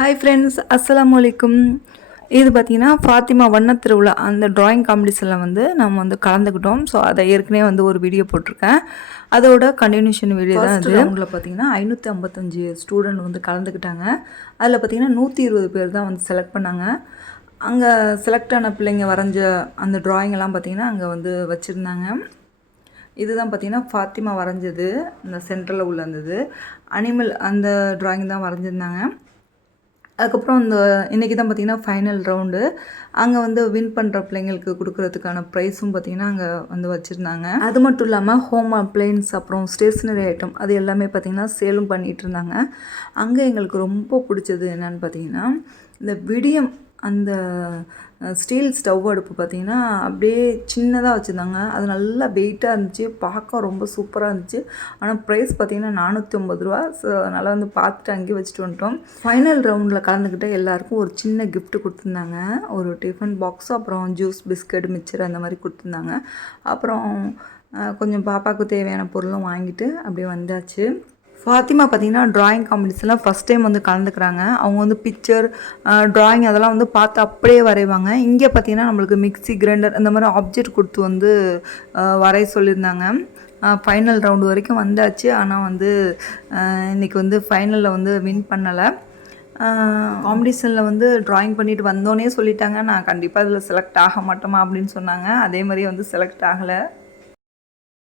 Hi friends, அஸ்ஸலாமு அலைக்கும். இது பார்த்தீங்கன்னா ஃபாத்திமா வண்ணத் திருவிழா அந்த ட்ராயிங் காம்படிஷனில் வந்து நம்ம வந்து கலந்துக்கிட்டோம். ஸோ அதை ஏற்கனவே வந்து ஒரு வீடியோ போட்டிருக்கேன். அதோட கண்டினியூஷன் வீடியோ தான் அது. ரவுண்டில் பார்த்தீங்கன்னா 555 ஸ்டூடெண்ட் வந்து கலந்துக்கிட்டாங்க. அதில் பார்த்தீங்கன்னா 120 பேர் தான் வந்து செலக்ட் பண்ணாங்க. அங்கே செலக்ட் ஆன பிள்ளைங்க வரைஞ்ச அந்த ட்ராயிங்கெல்லாம் பார்த்தீங்கன்னா அங்கே வந்து வச்சுருந்தாங்க. இதுதான் பார்த்தீங்கன்னா ஃபாத்திமா வரைஞ்சது, இந்த சென்டரில் உள்ள இருந்தது அனிமல் அந்த ட்ராயிங் தான் வரைஞ்சிருந்தாங்க. அதுக்கப்புறம் இன்றைக்கி தான் பார்த்திங்கன்னா ஃபைனல் ரவுண்டு. அங்கே வந்து வின் பண்ணுற பிள்ளைங்களுக்கு கொடுக்குறதுக்கான ப்ரைஸும் பார்த்திங்கன்னா அங்கே வந்து வச்சுருந்தாங்க. அது மட்டும் இல்லாமல் ஹோம் அப்ளையன்ஸ் அப்புறம் ஸ்டேஷ்னரி ஐட்டம் அது எல்லாமே பார்த்திங்கன்னா சேலும் பண்ணிகிட்டு இருந்தாங்க. அங்கே எங்களுக்கு ரொம்ப பிடிச்சது என்னென்னு பார்த்திங்கன்னா இந்த விடியம் அந்த ஸ்டீல் ஸ்டவ் அடுப்பு பார்த்திங்கன்னா அப்படியே சின்னதாக வச்சுருந்தாங்க. அது நல்லா வெயிட்டாக இருந்துச்சு, பார்க்க ரொம்ப சூப்பராக இருந்துச்சு. ஆனால் ப்ரைஸ் பார்த்திங்கன்னா 450 ரூபா. ஸோ அதனால் வந்து பார்த்துட்டு அங்கேயே வச்சுட்டு வந்துட்டோம். ஃபைனல் ரவுண்டில் கலந்துக்கிட்ட எல்லாேருக்கும் ஒரு சின்ன கிஃப்ட்டு கொடுத்துருந்தாங்க. ஒரு டிஃபன் பாக்ஸு, அப்புறம் ஜூஸ், பிஸ்கட், மிக்சர் அந்த மாதிரி கொடுத்துருந்தாங்க. அப்புறம் கொஞ்சம் பாப்பாவுக்கு தேவையான பொருளும் வாங்கிட்டு அப்படியே வந்தாச்சு. ஃபாத்திமா பார்த்திங்கன்னா ட்ராயிங் காம்படிஷனில் ஃபஸ்ட் டைம் வந்து கலந்துக்கிறாங்க. அவங்க வந்து பிக்சர், ட்ராயிங் அதெல்லாம் வந்து பார்த்து அப்படியே வரைவாங்க. இங்கே பார்த்திங்கன்னா நம்மளுக்கு மிக்ஸி, கிரைண்டர் இந்த மாதிரி ஆப்ஜெக்ட் கொடுத்து வந்து வரைய சொல்லியிருந்தாங்க. ஃபைனல் ரவுண்டு வரைக்கும் வந்தாச்சு. ஆனால் வந்து இன்றைக்கி வந்து ஃபைனலில் வந்து வின் பண்ணலை. காம்படிஷனில் வந்து ட்ராயிங் பண்ணிட்டு வந்தோன்னே சொல்லிட்டாங்க, நான் கண்டிப்பாக இதில் செலக்ட் ஆக மாட்டோமா அப்படின்னு சொன்னாங்க. அதே மாதிரி வந்து செலக்ட் ஆகலை.